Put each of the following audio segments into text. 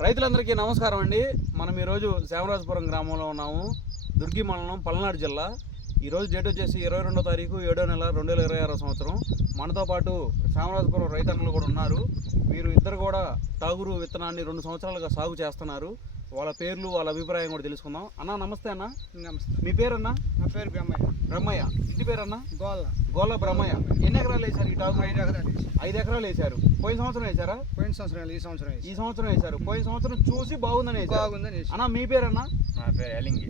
రైతులందరికీ నమస్కారం అండి. మనం ఈరోజు శ్యామరాజపురం గ్రామంలో ఉన్నాము. దుర్గి మండలం, పల్నాడు జిల్లా. ఈరోజు డేట్ వచ్చేసి 22వ తారీఖు 7వ నెల 2026 సంవత్సరం. మనతో పాటు శ్యామరాజపురం రైతన్నలు కూడా ఉన్నారు. వీరు ఇద్దరు కూడా టాగురు విత్తనాన్ని 2 సంవత్సరాలుగా సాగు చేస్తున్నారు. వాళ్ళ పేర్లు, వాళ్ళ అభిప్రాయం కూడా తెలుసుకుందాం. అన్న నమస్తే. అన్న నమస్తే. మీ పేరన్నా? నా పేరు బ్రహ్మయ్య. బ్రహ్మయ్య. ఇంటి పేరన్నా? గోళ్ళ బ్రహ్మయ్య. ఎన్ని ఎకరాలు వేశారు ఈ టాగు? 5 ఎకరాలు. 5 ఎకరాలు వేశారు. పోయిన సంవత్సరం వేశారా? పోయిన సంవత్సరం ఈ సంవత్సరం వేశారు. పోయిన సంవత్సరం చూసి బాగుందని బాగుందని. అన్న మీ పేరన్నా? నా పేరు ఎలంగి.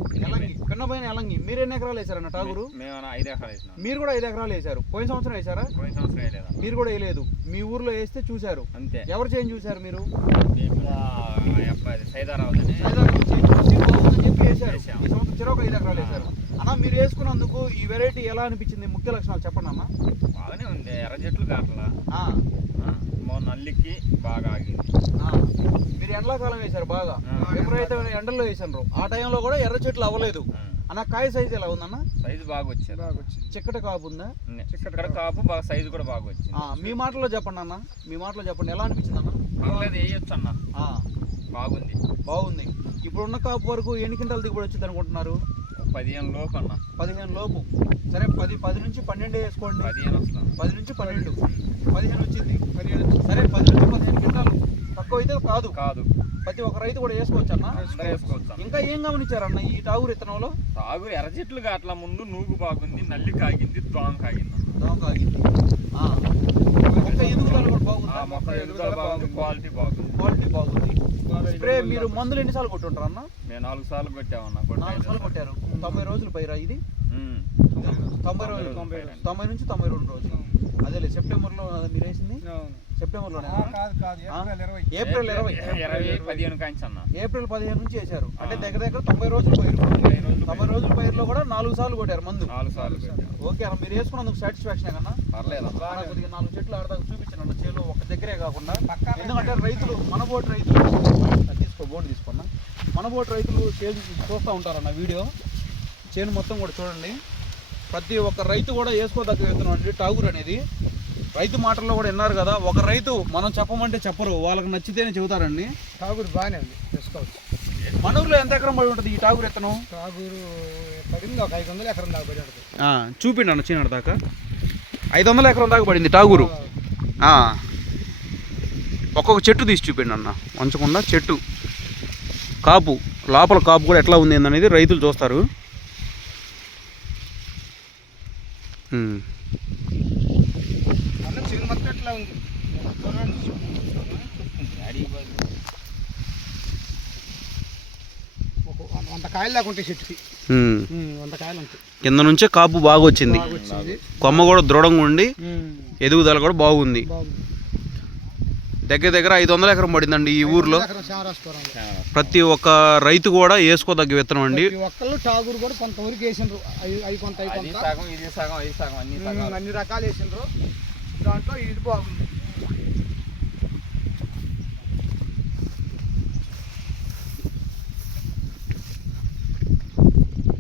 కన్నపైన ఎలంగి. మీరు ఎన్ని ఎకరాలు వేశారన్న టాగురు? మేము 5 ఎకరాలు వేసినాం. మీరు కూడా 5 ఎకరాలు వేశారు. పోయిన సంవత్సరం వేశారా? పోయిన సంవత్సరం వేయలేదా? మీరు కూడా వేయలేదు. మీ ఊర్లో వేస్తే చూశారు అంతే. ఎవరు చేంజ్ చూశారు మీరు? సైదారావు చెప్పి వేశారు. ఈ సంవత్సరం చెరొక 5 ఎకరాలు వేశారు. అన్న మీరు వేసుకున్నందుకు ఈ వెరైటీ ఎలా అనిపించింది? ముఖ్య లక్షణాలు చెప్పండి అన్న. బాగానే ఉంది. ఎర్ర చెట్లు కాటలా నల్లికి బాగా ఆగింది. మీరు ఎండాకాలం వేశారు బాగా, ఎప్పుడైతే ఎండల్లో వేసారు ఆ టైంలో కూడా ఎర్ర చెట్లు అవ్వలేదు. అన్న కాయ సైజు ఎలా ఉందన్న? సైజు బాగా వచ్చింది. చిక్కటి కాపు ఉందా? చిక్కటి కాపు బాగా, సైజు కూడా బాగా వచ్చింది. మీ మాటలో చెప్పండి అన్న, మీ మాటలో చెప్పండి ఎలా అనిపించింది అన్న? పర్లేదు, వేయొచ్చు అన్న. బాగుంది. ఇప్పుడున్న కాపు వరకు ఎన్ని క్వింటాలు దిగుబడి వచ్చింది అనుకుంటున్నారు? 15 లోపు అన్న. 15 లోపు. సరే 10 నుంచి 12 వేసుకోండి. 15 వస్తాం. 10 నుంచి 12, 15 వచ్చింది. 15. సరే 10 నుంచి 15 క్వింటాలు తక్కువ అయితే కాదు. ప్రతి ఒక్క రైతు కూడా వేసుకోవచ్చు అన్న. వేసుకోవచ్చు. ఇంకా ఏం గమనించారన్న ఈ టాగురు విత్తనంలో? తాగురు ఎర్ర చెట్లు కాట్ల ముందు నూగు బాగుంది, నల్లి కాగింది, దోమ కాగింది. ఎదుగుదల కూడా బాగుంది. మొక్క ఎదుగుదల బాగుంది, క్వాలిటీ బాగుంది. స్ప్రే మీరు మందులు ఎన్నిసార్లు కొట్టుంటారు అన్న? మేము 4 సార్లు కొట్టామన్నా. 4 సార్లు కొట్టారు. 90 రోజులు పైరా ఇది? 90 రోజులు. 90 నుంచి 92 రోజులు. అదేలే సెప్టెంబర్లో మీరు వేసింది? సెప్టెంబర్లోనే? ఏప్రిల్ 20. ఏప్రిల్ 15 నుంచి వేశారు. అంటే దగ్గర 90 రోజులు పైరు. 90 రోజుల పైరులో కూడా 4 సార్లు కొట్టారు మందు. 4 సార్లు. ఓకే అన్న, మీరు వేసుకున్నందుకు సాటిస్ఫాక్షన్ కన్నా? పర్లేదు. కొద్దిగా 4 చెట్లు ఆడదాకా చూపించాను చేలో ఒక దగ్గరే కాకుండా. ఎందుకంటే రైతులు, మనబోటి రైతులు తీసుకున్నా మనబోటి రైతులు చేను చూస్తూ ఉంటారన్న వీడియో. చేను మొత్తం కూడా చూడండి. ప్రతి ఒక్క రైతు కూడా వేసుకోదగ్గ విత్తనం అండి టాగురు అనేది. రైతు మాటల్లో కూడా విన్నారు కదా, ఒక రైతు మనం చెప్పమంటే చెప్పరు, వాళ్ళకి నచ్చితేనే చెబుతారండి. టాగురు బాగానే ఉంది, వేసుకోవచ్చు. మన ఊర్లో ఎంత ఎకరం పడి ఉంటుంది ఈ టాగురు విత్తనం? టాగురు పడింది, ఒక 500 ఎకరం దాకా పడి ఉంటుంది. చూపిండి అన్న, చీనాడు దాకా 500 ఎకరం దాకా పడింది టాగురు. ఒక్కొక్క చెట్టు తీసి చూపిండి అన్న, వంచకుండా. చెట్టు కాపు, లోపల కాపు కూడా ఎట్లా ఉంది అనేది రైతులు చూస్తారు. మొత్తం ఎట్లా ఉంది? 100 కాయలు దాకా ఉంటాయి చెట్టుకి. 100 కాయలు ఉంటాయి. కింద నుంచే కాపు బాగా వచ్చింది. కొమ్మ కూడా దృఢంగా ఉండి ఎదుగుదల కూడా బాగుంది. దగ్గర 500 ఎకరం పడిందండి ఈ ఊర్లో. ప్రతి ఒక్క రైతు కూడా వేసుకోదగ్గ విత్తనం అండి. ఒక్కళ్ళు టాగురు కూడా కొంతవరకు వేసిండ్రు. అన్ని రకాలు వేసిండ్రు. దాంట్లో ఇది బాగుంది.